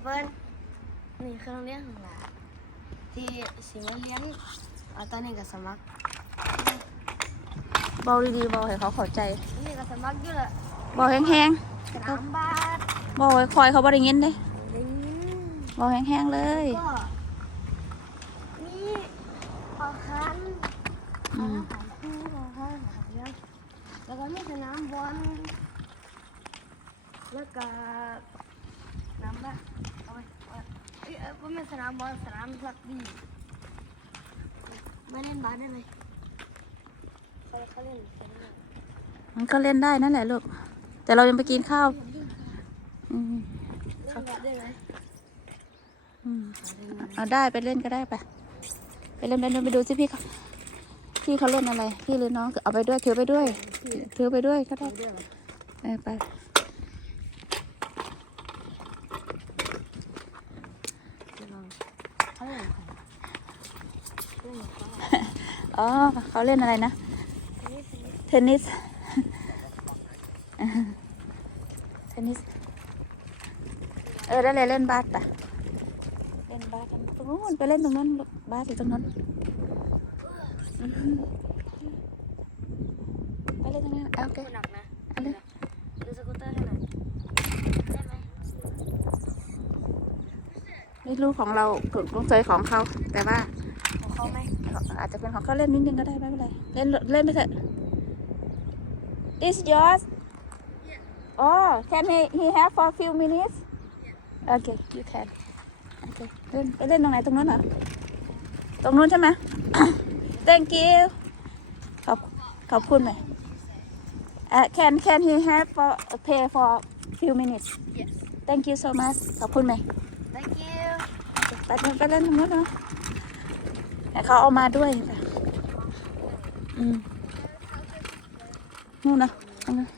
เฟิร์นนี่คือโรงเรียนของหลานที่สิมาเรียนเอาตอนนี้ก็สมัครเบาดีๆเบาให้เขาเข้าใจนี่ก็สมัครอยู่ละเบาแห้งสนามบาสๆเบาคอยเขาบ่ได้ยินเด้ลิงเบาแห้งๆเลยก็นี่พอคันอืมขายคู่พอคันขายยังแล้วก็มีสนามบอลแล้วก็สนามบาสเอาไป เอาไปเอ้ยเอ้ยไม่ใช่สนามบอลสนามรักบี้ไม่เล่นบาสได้ไหมเขาเขาเล่นกันได้มันก็เล่นได้นั่นแหละลูก แต่เรายังไปกินข้าวอืมเล่นบาสได้ไหมอืมเอาได้ไปเล่นก็ได้ไปไปเล่นไปเล่นไปดูสิพี่เขาพี่เขาเล่นอะไร พี่หรือน้องเอาไปด้วยถือไปด้วยถือไปด้วยก็ได้เรื่องอะไรเออไป จะลองเขาเล่นกับใครเล่นกับเขา อ๋อเขาเล่นอะไรนะ เทนนิส เทนนิส เออได้เลยเล่นบาสปะเล่นบาสกันตรงนู้นไปเล่นตรงนั้นบาสอยู่ตรงนั้นไปเล่นตรงนั้นโอเคหนักนะเอาเลยดูสกูตเตอร์ให้หน่อยได้ไหมไม่รู้ของเรากงเจยของเขาแต่ว่าของเขาไหม อาจจะเป็นของเขาเล่นนิดนึงก็ได้ไม่เป็นไรเล่นเล่นไปเถอะ This yours Oh can he he have for a few minutes Okay you can Okay เล่นไปเล่นตรงไหนตรงนู้นเหรอตรงนู้นใช่ไหม Thank you ขอบขอบคุณไหม uh, Can can he have for pay for few minutes Yes Thank you so much ขอบคุณไหม thank you ไปเล่นไปเล่นตรงนู้นเนาะ แต่เขาเอามาด้วยค่ะอืมนู่นนะตรงนั้น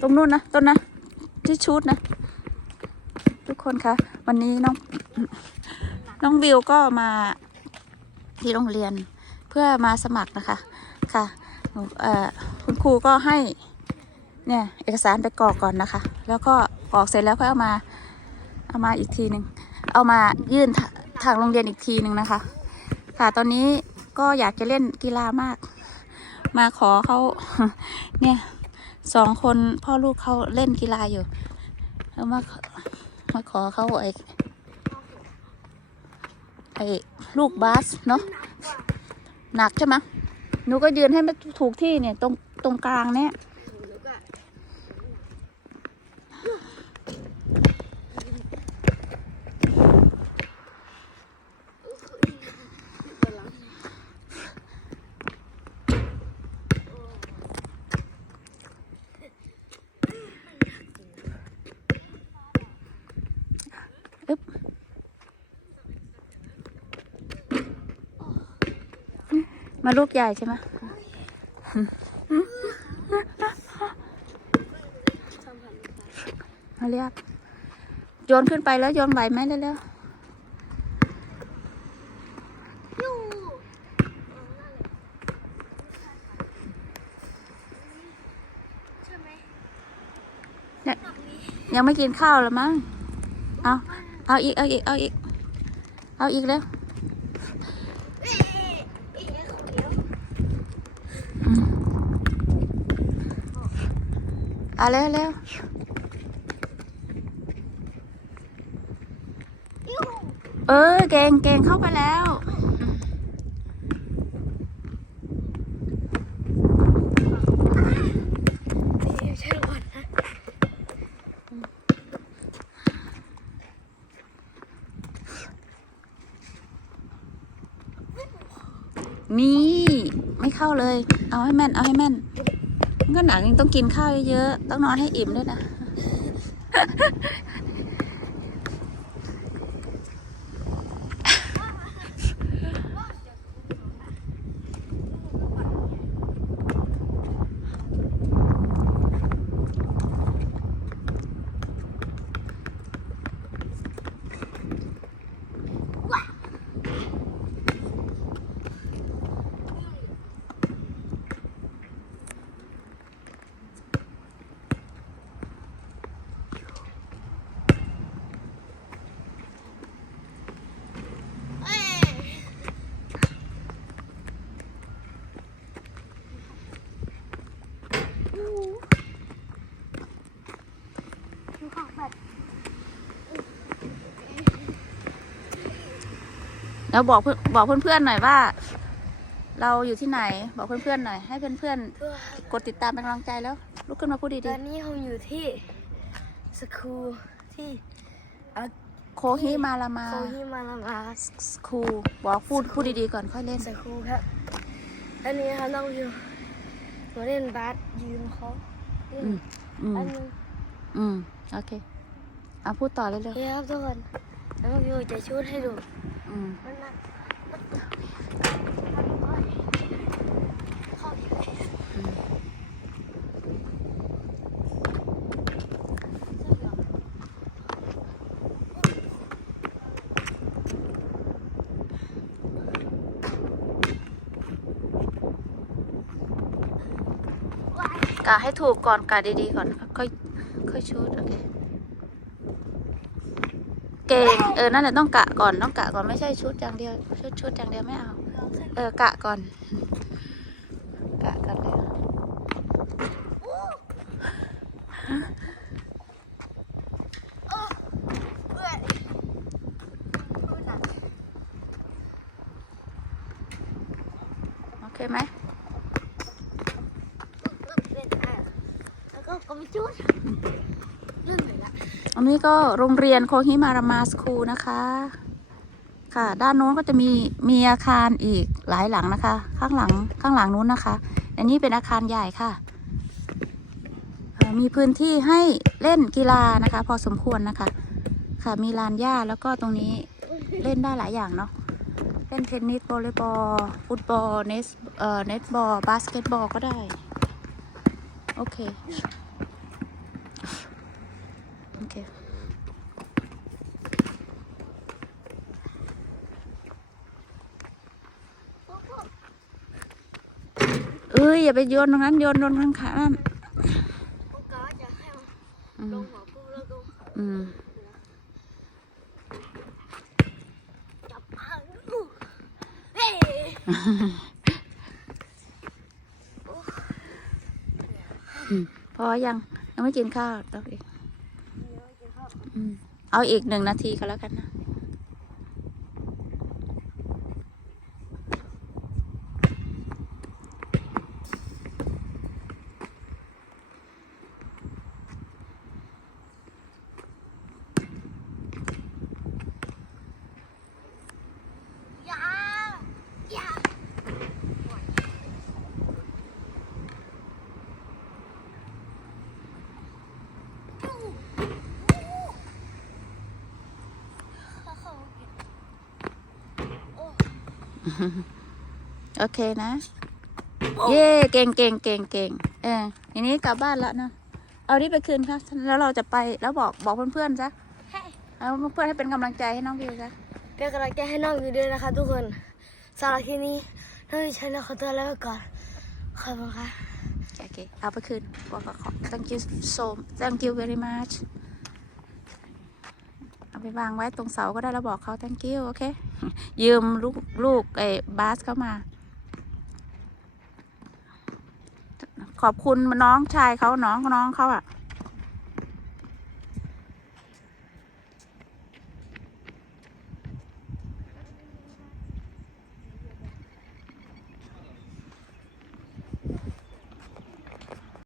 ตรงนู้นนะต้นนะที่ชุดนะ ทุกคนคะวันนี้น้องน้องวิวก็มาที่โรงเรียนเพื่อมาสมัครนะคะค่ะคุณครูก็ให้เนี่ยเอกสารไปกรอกก่อนนะคะ แล้วก็กรอกเสร็จแล้วค่อยเอามาเอามาอีกทีหนึ่งเอามายื่น ทางโรงเรียนอีกทีหนึ่งนะคะ ค่ะตอนนี้ก็อยากจะเล่นกีฬามาก มาขอเขาเนี่ยสองคนพ่อลูกเขาเล่นกีฬาอยู่แล้วมามาขอเขาไอ้ไอ้ลูกบาสเนาะหนักใช่ไหมหนูก็ยืนให้มันถูกที่เนี่ยตรงตรงกลางเนี่ย อึ๊บ มาลูกใหญ่ใช่ไหมมาเรียกโยนขึ้นไปแล้วโยนไหวไหมเร็วๆยังไม่กินข้าวหรอมั้ง เอา เอาอีก เอาอีก เอาอีก เอาอีกแล้ว เอ๊ะเอ๊ะเอ๊ะของเดียว เอาเร็วเร็วเออเก่งเก่งเข้าไปแล้ว นี่ ไม่เข้าเลย เอาให้แม่น เอาให้แม่น ก็หนักยังต้องกินข้าวเยอะๆ ต้องนอนให้อิ่มด้วยนะ แล้วบอกเพื่อนบอกเพื่อนๆหน่อยว่า เราอยู่ที่ไหน บอกเพื่อนๆหน่อยให้เพื่อนตัวๆกดติดตามเป็นกำลังใจแล้วลุกขึ้นมาพูดตดีอนนี้ผมอยู่ที่สคูลที่ๆโคฮิมาลามาโคฮิมาลามาสคูลบอกพูดพูดดีๆก่อนค่อยเล่นสคูลครับอันนี้ครับน้องวิวมาเล่นบาสยืนเขาเล่นอืมอืมอันนี้ อืมโอเคเอาพูดต่อเลยเร็วเฮ้ยครับทุกคนน้องวิวจะชูดให้ดูๆอื มันหนักเข้ากะให้ถูกก่อนกะดีๆก่อนค่อยค่อยชุดโอเค ก่ง เออ นั่นแหละต้องกะก่อน ต้องกะก่อน ไม่ใช่ชุดอย่างเดียว ชุดชุดอย่างเดียวไม่เอา เออ กะก่อน กะก่อนเลยโอเคไหมแล้วก็ไม่ชูด เรื่องไหนละอันนี้ก็โรงเรียนโคฮิมารามาสคูลนะคะ ค่ะ ด้านโน้นก็จะมีมีอาคารอีกหลายหลังนะคะ ข้างหลังข้างหลังนู้นนะคะ อันนี้เป็นอาคารใหญ่ค่ะ มีพื้นที่ให้เล่นกีฬานะคะ พอสมควรนะคะ ค่ะมีลานหญ้าแล้วก็ตรงนี้เล่นได้หลายอย่างเนาะเล่นเทนนิสวอลเลย์บอลฟุตบอลเนสเอ่อเนตบอลบาสเกตบอลก็ได้ โอเค อเคเอ้ยอย่าไปโยนตรงนั้นโยนตรงนั้นขานั่นพวกก็จะให้มันอืลมงหัวปุ๊บแล้วก็อืมจับหางลูกเฮ้ยพอยังยังไม่กินข้าวเอาอีกเดี๋ยวจะ เอาอีกหนึ่งนาทีก็แล้วกันนะ อย่าอย่าเข้าเข้าโอ้ โอเคนะ เย่เก่งเก่งเก่งเก่งเออทีนี้กลับบ้านแล้วนะเอานี่ไปคืนค่ะแล้วเราจะไปแล้วบอกบอกเพื่อนๆซะให้เอาเพื่อนๆให้เป็นกำลังใจให้น้องวิวซะเป็นกำลังใจให้น้องอยู่ด้วยนะคะ ทุกคนสำหรับที่นี้น้องอยู่ชั้นขอตัวแล้วไปก่อนขอบคุณค่ะโอเคเอาไปคืนบอกกับขอ thank you so thank you very much เอา ไปวางไว้ตรงเสาก็ได้แล้วบอกเขา thank you โอเค ยืมลูกลูกไอ้บาสเข้ามา ขอบคุณน้องชายเขาน้องน้องเขาอะ